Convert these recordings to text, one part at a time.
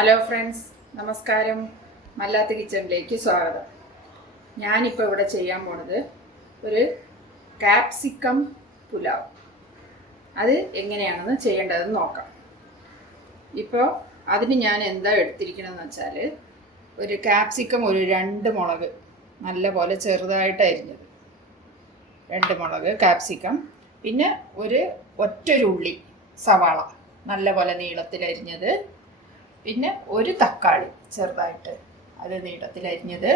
Hello friends, നമസ്കാരം. മല്ലാത്ത് കിച്ചണിലേക്ക് സ്വാഗതം. ഞാനിപ്പോൾ ഇവിടെ ചെയ്യാൻ പോണത് ഒരു കാപ്സിക്കം പുലാവ്. അത് എങ്ങനെയാണെന്ന് ചെയ്യേണ്ടതെന്ന് നോക്കാം. ഇപ്പോൾ അതിന് ഞാൻ എന്താ എടുത്തിരിക്കണമെന്ന് വെച്ചാൽ, ഒരു കാപ്സിക്കം ഒരു 2 മുളക് നല്ല പോലെ ചെറുതായിട്ട് അരിഞ്ഞത്, 2 മുളക് കാപ്സിക്കം, പിന്നെ ഒറ്റൊരു ഉള്ളി സവാള നല്ല പോലെ നീളത്തിൽ അരിഞ്ഞത്, പിന്നെ ഒരു തക്കാളി ചെറുതായിട്ട് അത് നീളത്തിൽ അരിഞ്ഞത്,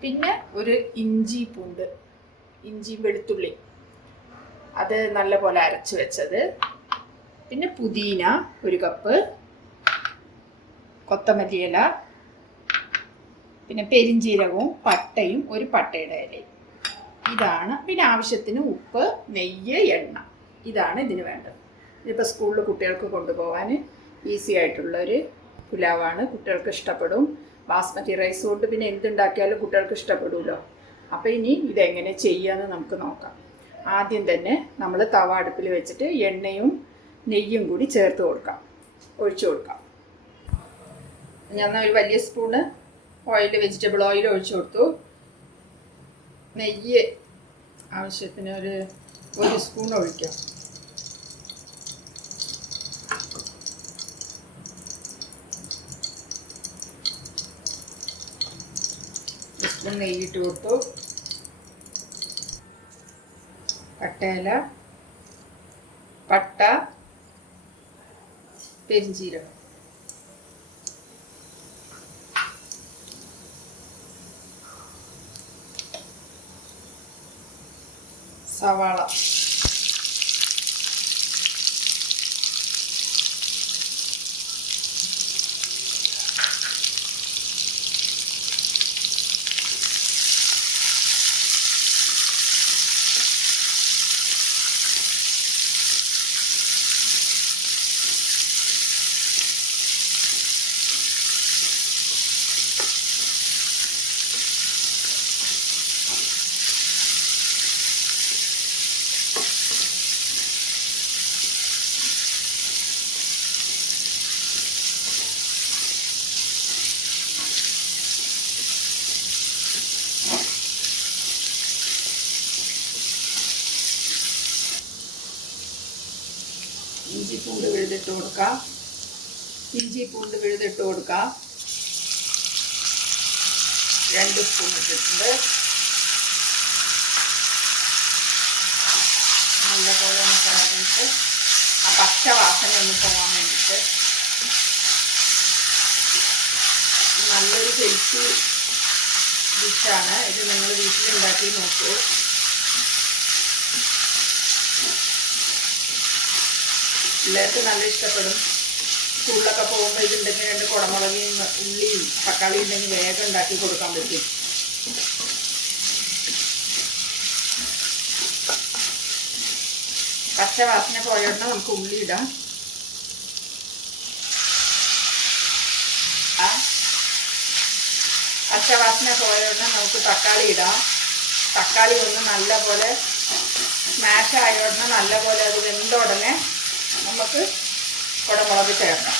പിന്നെ ഒരു ഇഞ്ചി വെളുത്തുള്ളി അത് നല്ല പോലെ അരച്ച് വെച്ചത്, പിന്നെ പുതിന 1 കപ്പ്, കൊത്തമല്ലി ഇല, പിന്നെ പെരിഞ്ജീരകവും പട്ടയും ഒരു പട്ടയുടെ ഇലയും. ഇതാണ്. പിന്നെ ആവശ്യത്തിന് ഉപ്പ്, നെയ്യ്, എണ്ണ. ഇതാണ് ഇതിന് വേണ്ടത്. ഇതിപ്പോൾ സ്കൂളിൽ കുട്ടികൾക്ക് കൊണ്ടുപോകാൻ ഈസി ആയിട്ടുള്ളൊരു പുലാവാണ്. കുട്ടികൾക്ക് ഇഷ്ടപ്പെടും. ബാസ്മതി റൈസ് കൊണ്ട് പിന്നെ എന്തുണ്ടാക്കിയാലും കുട്ടികൾക്ക് ഇഷ്ടപ്പെടുമല്ലോ. അപ്പോൾ ഇനി ഇതെങ്ങനെ ചെയ്യാമെന്ന് നമുക്ക് നോക്കാം. ആദ്യം തന്നെ നമ്മൾ തവ അടുപ്പിൽ വെച്ചിട്ട് എണ്ണയും നെയ്യും കൂടി ഒഴിച്ചു കൊടുക്കാം. ഞാൻ ഒരു വലിയ സ്പൂണ് വെജിറ്റബിൾ ഓയിൽ ഒഴിച്ചു കൊടുത്തു. നെയ്യ് ആവശ്യത്തിന് ഒരു സ്പൂൺ ഒഴിക്കാം. സ്പൂൺ നെയ്യിട്ട് കൊടുത്തു. പട്ട, പെരിഞ്ജീരകം, സവാള, ഇഞ്ചി പൂണ്ട് വിഴുതിട്ട് കൊടുക്കാം. 2 സ്പൂൺ ഇട്ടിട്ടുണ്ട്. നല്ലപോലെ ഒന്ന് കലർന്നിട്ട് ആ പച്ച വാസന ഒന്ന് പോകാൻ വേണ്ടിയിട്ട്. നല്ലൊരു ഹെൽത്തി ഡിഷാണ് ഇത്. നിങ്ങൾ വീട്ടിലുണ്ടാക്കി നോക്കൂ. പിള്ളേർക്ക് നല്ല ഇഷ്ടപ്പെടും. സ്കൂളിലൊക്കെ പോകുമ്പോൾ ഇതുണ്ടെങ്കിൽ 2 കുടമുളകിയും ഉള്ളിയും തക്കാളിയും ഉണ്ടെങ്കിൽ വേഗം ഉണ്ടാക്കി കൊടുക്കാൻ പറ്റും. പച്ച വാസന പോയോടനെ നമുക്ക് ഉള്ളി ഇടാം. പച്ച വാസന പോയോടനെ നമുക്ക് തക്കാളി ഇടാം. തക്കാളി ഒന്ന് നല്ലപോലെ സ്മാഷ് ആയോടനെ നല്ലപോലെ അത് വെന്ത ഉടനെ നമുക്ക് കുടമുളക് ചേർക്കാം.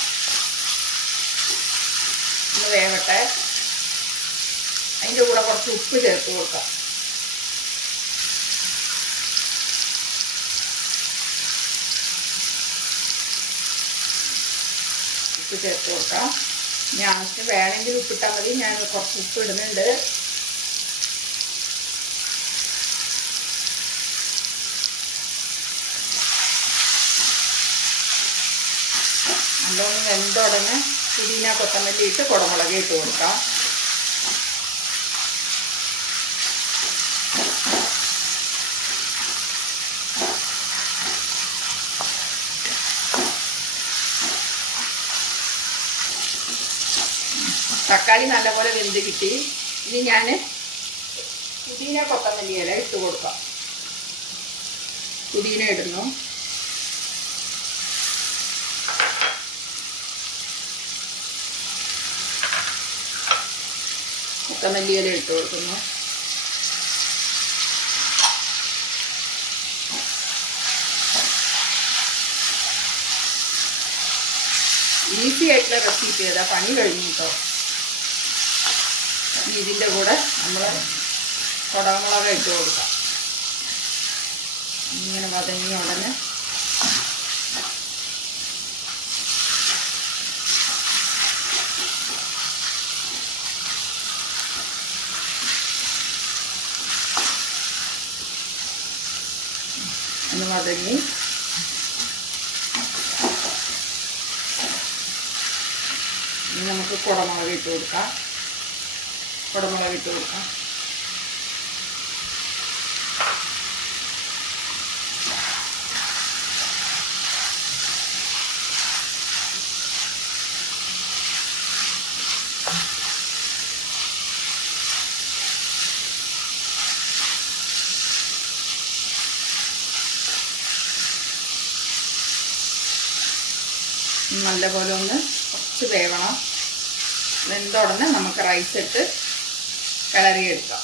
ഒന്ന് വേവട്ടെ. അതിൻ്റെ കൂടെ കുറച്ച് ഉപ്പ് ചേർത്ത് കൊടുക്കാം. ഇനി ആവശ്യം വേണമെങ്കിൽ ഉപ്പിട്ടാൽ മതി. ഞാൻ കുറച്ച് ഉപ്പ് ഇടുന്നുണ്ട്. നല്ലോണം വെന്ത ഉടനെ പുതിന കൊത്തമല്ലി ഇട്ട് കുടമുളക് ഇട്ട് കൊടുക്കാം. തക്കാളി നല്ലപോലെ വെന്ത് കിട്ടി. ഇനി ഞാൻ പുതിന കൊത്തമല്ലി ഇല ഇട്ട് കൊടുക്കാം. പുതിന ഇടുന്നു. കൊത്തമല്ലി ഇല ഇട്ട് കൊടുക്കുന്നു. ഈസി ആയിട്ടുള്ള റെസിപ്പി ഏതാ, പണി കഴിഞ്ഞു കേട്ടോ. ഇതിൻ്റെ കൂടെ നമ്മൾ കുടമുളക് ഇട്ട് കൊടുക്കാം. ഇങ്ങനെ വതങ്ങിയ ഉടനെ ഒന്ന് വതങ്ങി ഇനി നമുക്ക് കുടമുളക് ഇട്ട് കൊടുക്കാം. നല്ലപോലെ ഒന്ന് കുറച്ച് വേവണം. വെന്ത ഉടനെ നമുക്ക് റൈസ് ഇട്ട് കിളറിയെടുക്കാം.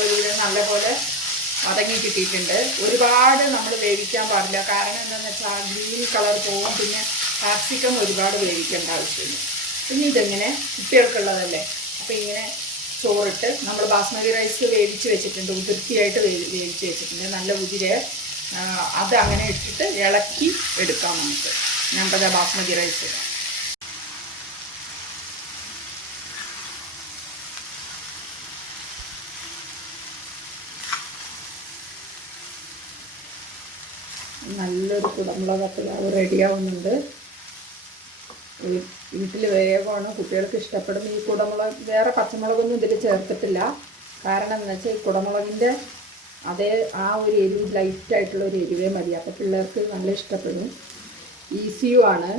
ഒരുവിധം നല്ലപോലെ വതങ്ങി കിട്ടിയിട്ടുണ്ട്. ഒരുപാട് നമ്മൾ വേവിക്കാൻ പാടില്ല. കാരണം എന്താണെന്ന് വെച്ചാൽ ഗ്രീൻ കളർ പോകും. പിന്നെ കാപ്സിക്കം ഒരുപാട് വേവിക്കേണ്ട ആവശ്യമില്ല. പിന്നെ ഇതെങ്ങനെ കുട്ടികൾക്കുള്ളതല്ലേ, അപ്പോൾ ഇങ്ങനെ ചോറിട്ട് നമ്മൾ ബാസ്മതി റൈസ് വേവിച്ച് വെച്ചിട്ടുണ്ട്, ഉതിർത്തിയായിട്ട് വേവിച്ച് വെച്ചിട്ടുണ്ട്. നല്ല ഉതിരെ അത് അങ്ങനെ ഇട്ടിട്ട് ഇളക്കി എടുക്കാം നമുക്ക്. നമ്മുടെ ബാസ്മതി റൈസ് ഇടാം. നല്ലൊരു കുടമുളക് പുലാവ് റെഡിയാവുന്നുണ്ട്. വീട്ടിൽ വേഗമാണ്, കുട്ടികൾക്ക് ഇഷ്ടപ്പെടും. ഈ കുടമുളക് വേറെ പച്ചമുളകൊന്നും ഇതിൽ ചേർത്തിട്ടില്ല. കാരണം എന്ന് വെച്ചാൽ ഈ കുടമുളകിൻ്റെ അതേ ആ ഒരു എരിവ്, ലൈറ്റായിട്ടുള്ള ഒരു എരിവേ മതി. അപ്പോൾ പിള്ളേർക്ക് നല്ല ഇഷ്ടപ്പെടും. ഈസിയുമാണ്.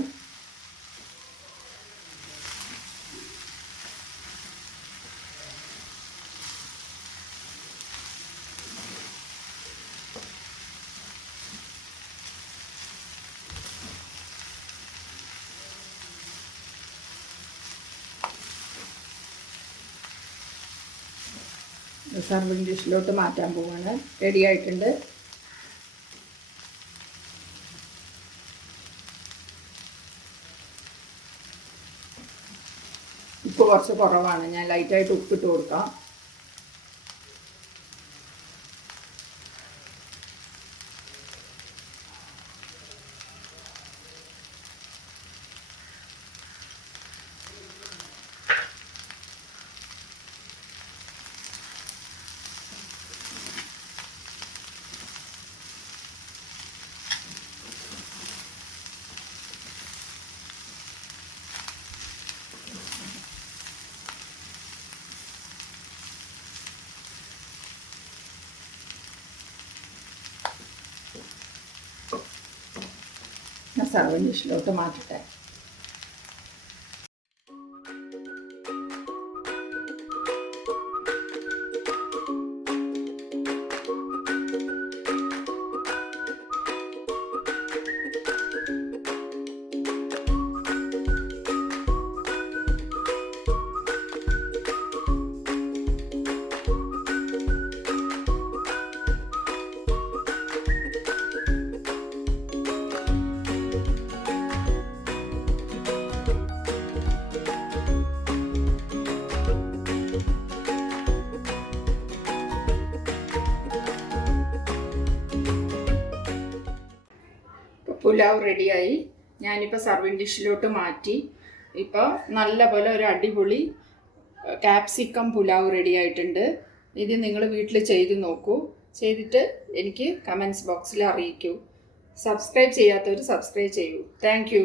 സർവിങ് ഡിഷിലോട്ട് മാറ്റാൻ പോവാണ്. റെഡി ആയിട്ടുണ്ട്. ഉപ്പ് കുറച്ച് കുറവാണ്, ഞാൻ ലൈറ്റായിട്ട് ഉപ്പിട്ട് കൊടുക്കാം. സർവിങ് ഡിഷിലോട്ട് മാറ്റട്ടെ. പുലാവ് റെഡിയായി. ഞാനിപ്പോൾ സർവിങ് ഡിഷിലോട്ട് മാറ്റി. ഇപ്പോൾ നല്ലപോലെ ഒരു അടിപൊളി കാപ്സിക്കം പുലാവ് റെഡി ആയിട്ടുണ്ട്. ഇത് നിങ്ങൾ വീട്ടിൽ ചെയ്ത് നോക്കൂ. ചെയ്തിട്ട് എനിക്ക് കമൻറ്റ്സ് ബോക്സിൽ അറിയിക്കൂ. സബ്സ്ക്രൈബ് ചെയ്യാത്തവർ സബ്സ്ക്രൈബ് ചെയ്യൂ. താങ്ക്